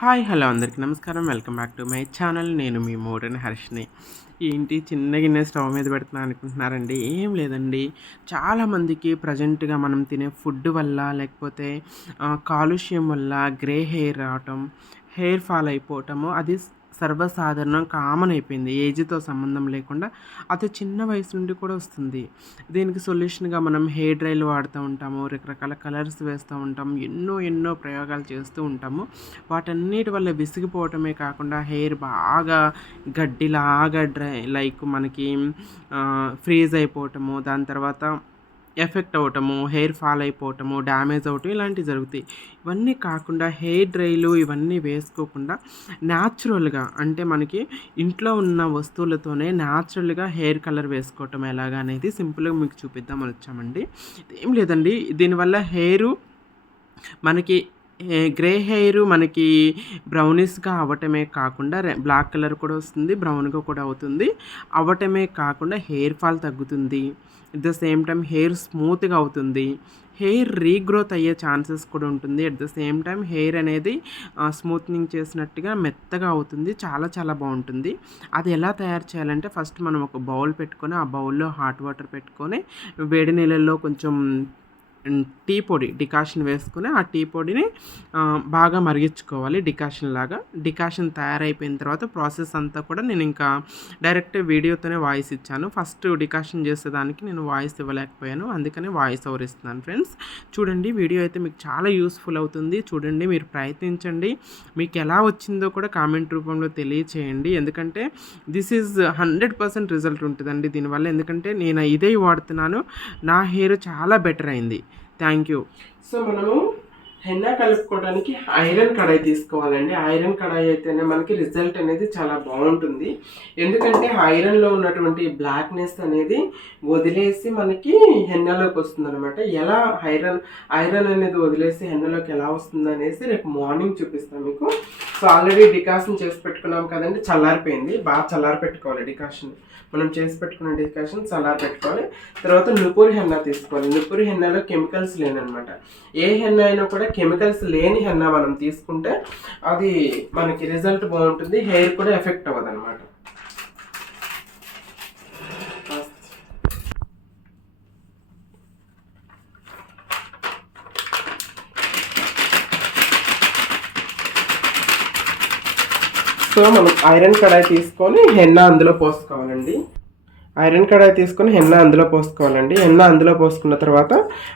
Hi hello అందరికీ నమస్కారం. Welcome back to my channel. నేను మీ మోడర్న్ హర్షిని. ఏంటి చిన్న గిన్నె స్టవ్ మీద పెడుతున్నాను అనుకుంటున్నారండి? ఏం లేదండి. చాలామందికి ప్రజెంట్గా మనం తినే ఫుడ్ వల్ల లేకపోతే కాలుష్యం వల్ల గ్రే హెయిర్ రావటం హెయిర్ ఫాల్ అయిపోవటము అది సర్వసాధారణం కామన్ అయిపోయింది. ఏజ్తో సంబంధం లేకుండా అతి చిన్న వయసు నుండి కూడా వస్తుంది. దీనికి సొల్యూషన్గా మనం హెయిర్ డ్రైలు వాడుతూ ఉంటాము రకరకాల కలర్స్ వేస్తూ ఉంటాము ఎన్నో ఎన్నో ప్రయోగాలు చేస్తూ ఉంటాము. వాటన్నిటి వల్ల విసిగిపోవటమే కాకుండా హెయిర్ బాగా గడ్డిలాగా డ్రై లైక్ మనకి ఫ్రీజ్ అయిపోవటము దాని తర్వాత ఎఫెక్ట్ అవ్వటము హెయిర్ ఫాల్ అయిపోవటము డ్యామేజ్ అవ్వటం ఇలాంటివి జరుగుతాయి. ఇవన్నీ కాకుండా హెయిర్ డ్రైలు ఇవన్నీ వేసుకోకుండా న్యాచురల్గా అంటే మనకి ఇంట్లో ఉన్న వస్తువులతోనే న్యాచురల్గా హెయిర్ కలర్ వేసుకోవటం ఎలాగా అనేది సింపుల్గా మీకు చూపిద్దామని వచ్చామండి. ఏం లేదండి. దీనివల్ల హెయిర్ మనకి గ్రే హెయిర్ మనకి బ్రౌనిష్గా అవ్వటమే కాకుండా బ్లాక్ కలర్ కూడా వస్తుంది బ్రౌన్గా కూడా అవుతుంది. అవ్వటమే కాకుండా హెయిర్ ఫాల్ తగ్గుతుంది. At the same time hair స్మూత్గా అవుతుంది. హెయిర్ రీగ్రోత్ అయ్యే ఛాన్సెస్ కూడా ఉంటుంది. At the same time hair అనేది స్మూత్నింగ్ చేసినట్టుగా మెత్తగా అవుతుంది. చాలా చాలా బాగుంటుంది. అది ఎలా తయారు చేయాలంటే ఫస్ట్ మనం ఒక బౌల్ పెట్టుకొని ఆ బౌల్లో హాట్ వాటర్ పెట్టుకొని వేడి నీళ్ళల్లో కొంచెం టీ పొడి డికాషన్ వేసుకుని ఆ టీ పొడిని బాగా మరిగించుకోవాలి డికాషన్ లాగా. డికాషన్ తయారైపోయిన తర్వాత ప్రాసెస్ అంతా కూడా నేను ఇంకా డైరెక్ట్ వీడియోతోనే వాయిస్ ఇచ్చాను. ఫస్ట్ డికాషన్ చేసేదానికి నేను వాయిస్ ఇవ్వలేకపోయాను. అందుకని వాయిస్ ఓవర్ ఇస్తున్నాను ఫ్రెండ్స్? చూడండి వీడియో అయితే మీకు చాలా యూస్ఫుల్ అవుతుంది. చూడండి మీరు ప్రయత్నించండి. మీకు ఎలా వచ్చిందో కూడా కామెంట్ రూపంలో తెలియచేయండి. ఎందుకంటే this is hundred percent result ఉంటుందండి దీనివల్ల. ఎందుకంటే నేను ఇదే వాడుతున్నాను. నా హెయిర్ చాలా బెటర్ అయింది. Thank you. సో మనము హెన్నా కలుపుకోవడానికి ఐరన్ కడాయి తీసుకోవాలండి. ఐరన్ కడాయి అయితేనే మనకి రిజల్ట్ అనేది చాలా బాగుంటుంది. ఎందుకంటే ఐరన్లో ఉన్నటువంటి బ్లాక్నెస్ అనేది వదిలేసి మనకి హెన్నాలోకి వస్తుంది అనమాట ఎలా ఐరన్ ఐరన్ అనేది వదిలేసి హెన్నలోకి ఎలా వస్తుంది అనేసి రేపు మార్నింగ్ చూపిస్తాను మీకు. సో ఆల్రెడీ డికాషన్ చేసి పెట్టుకున్నాం కదండి చల్లారిపోయింది. బాగా చల్లారి పెట్టుకోవాలి డికాషన్. మనం చేసి పెట్టుకున్న డికాషన్ చల్లారి పెట్టుకోవాలి తర్వాత నుపూరి హెన్నా తీసుకోవాలి. నుపూరి హెన్నాలో కెమికల్స్ లేనమాట ఏ హెన్నా అయినా కూడా కెమికల్స్ లేని హెన్నా మనం తీసుకుంటే అది మనకి రిజల్ట్ బాగుంటుంది. హెయిర్ కూడా ఎఫెక్ట్ అవ్వదు అనమాట సో మనం ఐరన్ కడాయి తీసుకొని హెన్న అందులో పోసుకోవాలండి. ఐరన్ కడాయి తీసుకొని హెన్న అందులో పోసుకోవాలండి. హెన్న అందులో పోసుకున్న తర్వాత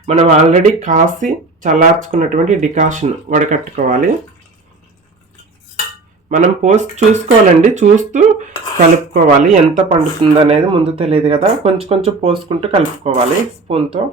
మనం ఆల్రెడీ కాసి చల్లార్చుకున్నటువంటి డికాషన్ వడకట్టుకోవాలి. మనం పోసి చూసుకోవాలండి. చూస్తూ కలుపుకోవాలి. ఎంత పండుతుంది అనేది ముందు తెలియదు కదా. కొంచెం కొంచెం పోసుకుంటూ కలుపుకోవాలి స్పూన్తో.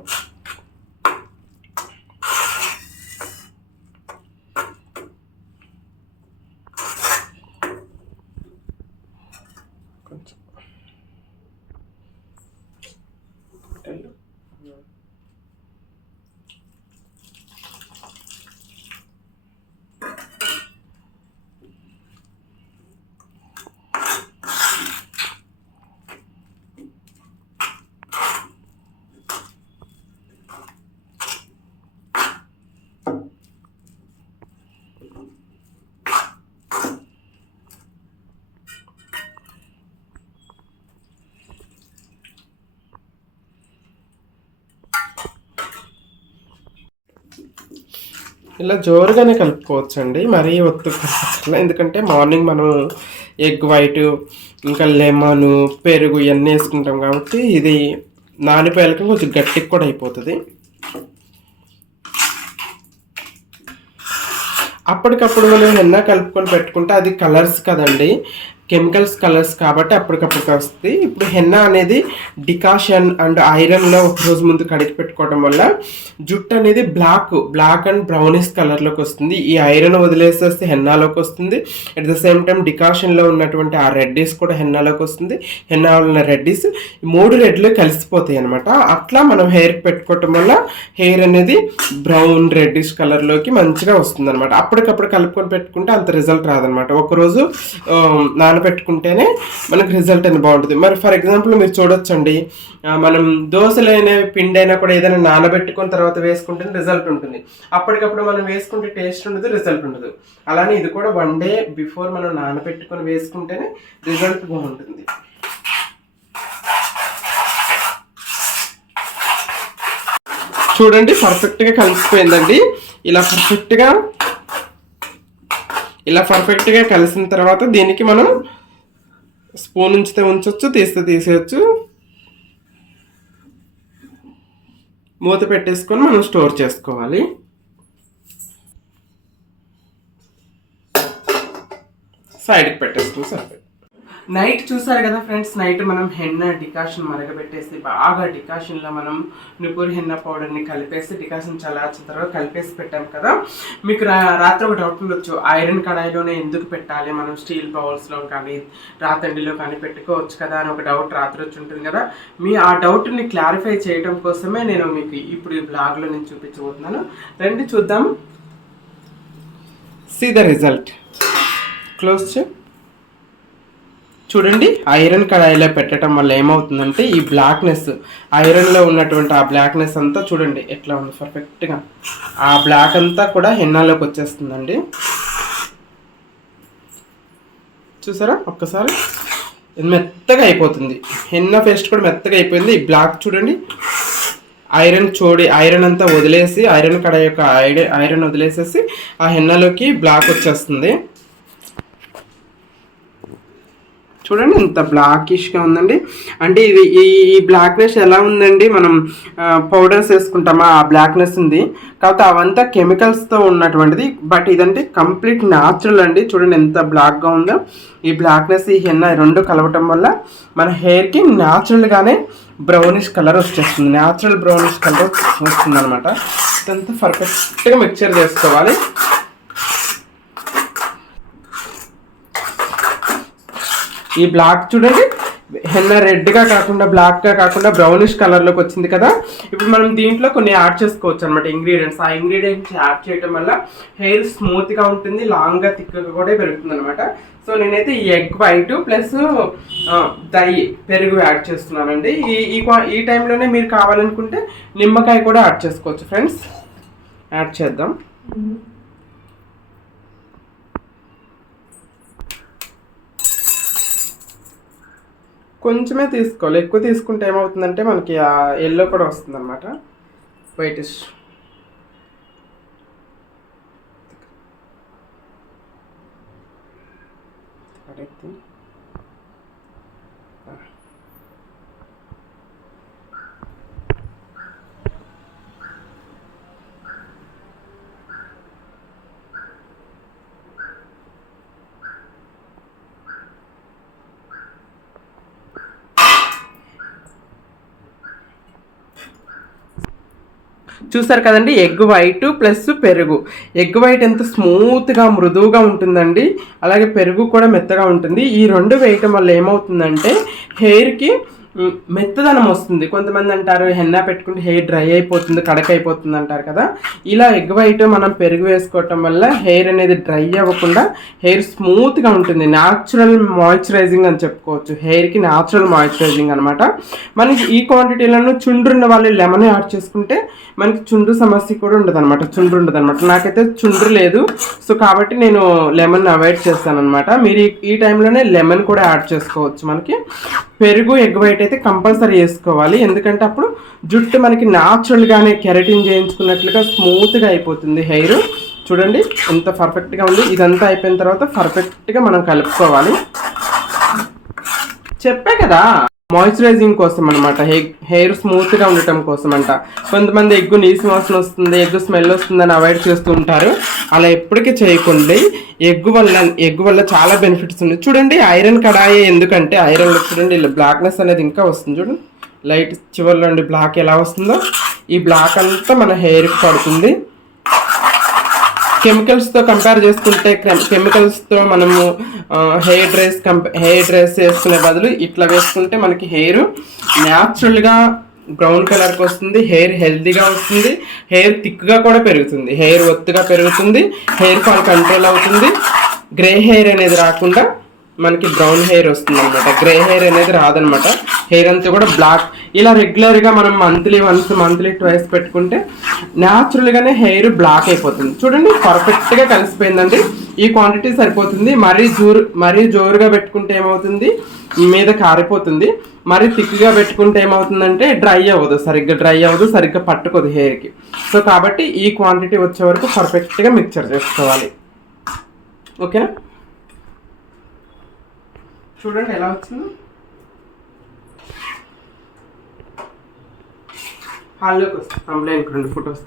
ఇలా జోరుగానే కలుపుకోవచ్చండి. మరీ ఒత్తు ఎందుకంటే మార్నింగ్ మనం ఎగ్ వైట్ ఇంకా లెమన్ పెరుగు ఇవన్నీ వేసుకుంటాం కాబట్టి ఇది నానిపోయాలకి కొంచెం గట్టికి కూడా అయిపోతుంది. అప్పటికప్పుడు మనం హెన్నా కలుపుకొని పెట్టుకుంటే అది కలర్స్ కదండి. కెమికల్స్ కలర్స్ కాబట్టి అప్పటికప్పుడు వస్తుంది ఇప్పుడు హెన్నా అనేది డికాషన్ అండ్ ఐరన్లో ఒక రోజు ముందు కడిగి పెట్టుకోవడం వల్ల జుట్టు అనేది బ్లాక్ బ్లాక్ అండ్ బ్రౌనిష్ కలర్లోకి వస్తుంది. ఈ ఐరన్ వదిలేసేస్తే హెన్నాలోకి వస్తుంది. అట్ ద సేమ్ టైం డికాషన్లో ఉన్నటువంటి ఆ రెడ్డీస్ కూడా హెన్నాలోకి వస్తుంది. హెన్నాలో ఉన్న రెడ్డీస్ మూడు రెడ్లు కలిసిపోతాయి అనమాట అట్లా మనం హెయిర్ పెట్టుకోవటం వల్ల హెయిర్ అనేది బ్రౌన్ రెడ్డిష్ కలర్లోకి మంచిగా వస్తుంది అనమాట అప్పటికప్పుడు కలుపుకొని పెట్టుకుంటే అంత రిజల్ట్ రాదనమాట ఒకరోజు నాన్న నానబెట్టుకుంటేనే మనకు రిజల్ట్ అనేది బాగుంటుంది. మరి ఫర్ ఎగ్జాంపుల్ మీరు చూడొచ్చండి మనం దోశలైన పిండి అయినా కూడా ఏదైనా నానబెట్టుకున్న తర్వాత వేసుకుంటే రిజల్ట్ ఉంటుంది. అప్పటికప్పుడు మనం వేసుకుంటే టేస్ట్ ఉండదు రిజల్ట్ ఉండదు. అలానే ఇది కూడా వన్ డే బిఫోర్ మనం నానబెట్టుకొని వేసుకుంటేనే రిజల్ట్ బాగుంటుంది. చూడండి పర్ఫెక్ట్గా కలిసిపోయిందండి. ఇలా పర్ఫెక్ట్గా ఇలా పర్ఫెక్ట్గా కలిసిన తర్వాత దీనికి మనం స్పూన్ ఉంచితే ఉంచవచ్చు తీస్తే తీసేయచ్చు. మూత పెట్టేసుకొని మనం స్టోర్ చేసుకోవాలి. సైడ్కి పెట్టేసుకుని సరిపోయి నైట్ చూసారు కదా ఫ్రెండ్స్ నైట్ మనం హెన్న డికాషన్ మరగబెట్టేసి బాగా డికాషన్లో మనం నుపూర్ హెన్న పౌడర్ని కలిపేసి డికాషన్ చల్లార్చిన తర్వాత కలిపేసి పెట్టాం కదా. మీకు రా- రాత్రి ఒక డౌట్ ఉండొచ్చు. ఐరన్ కడాయిలోనే ఎందుకు పెట్టాలి? మనం స్టీల్ బౌల్స్లో కానీ రాతండిలో కానీ పెట్టుకోవచ్చు కదా అని ఒక డౌట్ రాత్రి వచ్చి ఉంటుంది కదా. మీ ఆ డౌట్ని క్లారిఫై చేయడం కోసమే నేను మీకు ఇప్పుడు ఈ బ్లాగ్లో నేను చూపించబోతున్నాను. రండి చూద్దాం. సీ ద రిజల్ట్ క్లోజ్ చే చూడండి ఐరన్ కడాయిలో పెట్టడం వల్ల ఏమవుతుందంటే ఈ బ్లాక్నెస్ ఐరన్లో ఉన్నటువంటి ఆ బ్లాక్నెస్ అంతా చూడండి ఎట్లా ఉంది పర్ఫెక్ట్గా ఆ బ్లాక్ అంతా కూడా హెన్నాలోకి వచ్చేస్తుందండి. చూసారా? ఒక్కసారి. ఇది మెత్తగా అయిపోతుంది. హెన్న పేస్ట్ కూడా మెత్తగా అయిపోయింది. ఈ బ్లాక్ చూడండి. ఐరన్ చూడి ఐరన్ అంతా వదిలేసి ఐరన్ కడాయి యొక్క ఐరన్ ఐరన్ వదిలేసేసి ఆ హెన్నలోకి బ్లాక్ వచ్చేస్తుంది. చూడండి ఎంత బ్లాకిష్గా ఉందండి. అంటే ఇది ఈ ఈ బ్లాక్నెస్ ఎలా ఉందండి? మనం పౌడర్స్ వేసుకుంటామా? ఆ బ్లాక్నెస్ ఉంది. కాకపోతే అవంతా కెమికల్స్తో ఉన్నటువంటిది. బట్ ఇదంటే కంప్లీట్ న్యాచురల్ అండి. చూడండి ఎంత బ్లాక్గా ఉందో. ఈ బ్లాక్నెస్ ఈ హెన్న రెండు కలవటం వల్ల మన హెయిర్కి న్యాచురల్గానే బ్రౌనిష్ కలర్ వచ్చేస్తుంది. న్యాచురల్ బ్రౌనిష్ కలర్ వస్తుంది అనమాట ఇదంతా పర్ఫెక్ట్గా మిక్చర్ చేసుకోవాలి. ఈ బ్లాక్ చూడండి. హెన్న రెడ్గా కాకుండా బ్లాక్గా కాకుండా బ్రౌనిష్ కలర్లోకి వచ్చింది కదా. ఇప్పుడు మనం దీంట్లో కొన్ని యాడ్ చేసుకోవచ్చు అనమాట ఇంగ్రీడియంట్స్ ఆ ఇంగ్రీడియంట్స్ యాడ్ చేయడం వల్ల హెయిర్ స్మూత్గా ఉంటుంది లాంగ్గా థిక్గా కూడా పెరుగుతుంది అనమాట సో నేనైతే ఈ ఎగ్ వైట్ ప్లస్ దహి పెరుగు యాడ్ చేస్తున్నానండి. ఈ ఈ ఈ టైంలోనే మీరు కావాలనుకుంటే నిమ్మకాయ కూడా యాడ్ చేసుకోవచ్చు ఫ్రెండ్స్ యాడ్ చేద్దాం. కొంచెమే తీసుకోవాలి. ఎక్కువ తీసుకుంటే ఏమవుతుందంటే మనకి ఆ ఎల్లో కూడా వస్తుంది అనమాట వైటిష్ చూసారు కదండి ఎగ్ వైట్ ప్లస్ పెరుగు. ఎగ్ వైట్ ఎంత స్మూత్గా మృదువుగా ఉంటుందండి. అలాగే పెరుగు కూడా మెత్తగా ఉంటుంది. ఈ రెండు వేయటం వల్ల ఏమవుతుందంటే హెయిర్కి మెత్తదనం వస్తుంది. కొంతమంది అంటారు హెన్నా పెట్టుకుంటే హెయిర్ డ్రై అయిపోతుంది కడక అయిపోతుంది అంటారు కదా. ఇలా ఎగ్ వైట్ మనం పెరుగు వేసుకోవటం వల్ల హెయిర్ అనేది డ్రై అవ్వకుండా హెయిర్ స్మూత్గా ఉంటుంది. న్యాచురల్ మాయిశ్చరైజింగ్ అని చెప్పుకోవచ్చు. హెయిర్కి న్యాచురల్ మాయిశ్చరైజింగ్ అనమాట మనకి ఈ క్వాంటిటీలను చుండ్రు ఉన్న వాళ్ళు లెమన్ యాడ్ చేసుకుంటే మనకి చుండ్రు సమస్య కూడా ఉండదు అనమాట చుండ్రు ఉండదు అనమాట నాకైతే చుండ్రు లేదు. సో కాబట్టి నేను లెమన్ అవాయిడ్ చేస్తాను అనమాట మీరు ఈ- ఈ టైంలోనే లెమన్ కూడా యాడ్ చేసుకోవచ్చు మనకి. పెరుగు ఎగ్ వైట్ అయితే కంపల్సరీ వేసుకోవాలి. ఎందుకంటే అప్పుడు జుట్టు మనకి న్యాచురల్గానే కెరటిన్ చేయించుకున్నట్లుగా స్మూత్గా అయిపోతుంది హెయిర్. చూడండి ఎంత పర్ఫెక్ట్గా ఉంది. ఇదంతా అయిపోయిన తర్వాత పర్ఫెక్ట్గా మనం కలుపుకోవాలి. చెప్పే కదా? మాయిశ్చరైజింగ్ కోసం అనమాట హెయిర్ స్మూత్గా ఉండటం కోసం అంట కొంతమంది ఎగ్గు నీసు వాసన వస్తుంది ఎగ్గు స్మెల్ వస్తుందని అవాయిడ్ చేస్తూ ఉంటారు. అలా ఎప్పటికీ చేయకండి. ఎగ్గు వల్ల ఎగ్గు వల్ల చాలా బెనిఫిట్స్ ఉన్నాయి. చూడండి ఐరన్ కడాయి ఎందుకంటే ఐరన్ చూడండి ఇలా బ్లాక్నెస్ అనేది ఇంకా వస్తుంది చూడండి లైట్ చివరిలో బ్లాక్ ఎలా వస్తుందో. ఈ బ్లాక్ అంతా మన హెయిర్కి పడుతుంది. కెమికల్స్తో కంపేర్ చేసుకుంటే కెమికల్స్తో మనము హెయిర్ డ్రెస్ కంపే హెయిర్ డ్రెస్ వేసుకునే బదులు ఇట్లా వేసుకుంటే మనకి హెయిర్ న్యాచురల్గా బ్రౌన్ కలర్కి వస్తుంది హెయిర్ హెల్దీగా వస్తుంది హెయిర్ థిక్గా కూడా పెరుగుతుంది హెయిర్ ఒత్తుగా పెరుగుతుంది హెయిర్ ఫాల్ కంట్రోల్ అవుతుంది. గ్రే హెయిర్ అనేది రాకుండా మనకి బ్రౌన్ హెయిర్ వస్తుంది అనమాట గ్రే హెయిర్ అనేది రాదనమాట హెయిర్ అంతా కూడా బ్లాక్ ఇలా రెగ్యులర్గా మనం మంత్లీ వన్స్ మంత్లీ ట్వైస్ పెట్టుకుంటే న్యాచురల్గానే హెయిర్ బ్లాక్ అయిపోతుంది. చూడండి పర్ఫెక్ట్గా కలిసిపోయిందండి. ఈ క్వాంటిటీ సరిపోతుంది. మరీ జోరు మరీ జోరుగా పెట్టుకుంటే ఏమవుతుంది? మీద కారిపోతుంది. మరీ థిక్గా పెట్టుకుంటే ఏమవుతుందంటే డ్రై అవ్వదు. సరిగ్గా డ్రై అవ్వదు సరిగ్గా పట్టుకోదు హెయిర్కి సో కాబట్టి ఈ క్వాంటిటీ వచ్చే వరకు పర్ఫెక్ట్గా మిక్చర్ చేసుకోవాలి. ఓకేనా చూడండి ఎలా వచ్చింది. హాల్లోకి వస్తుంది. కంప్లైంట్ రెండు ఫోటోస్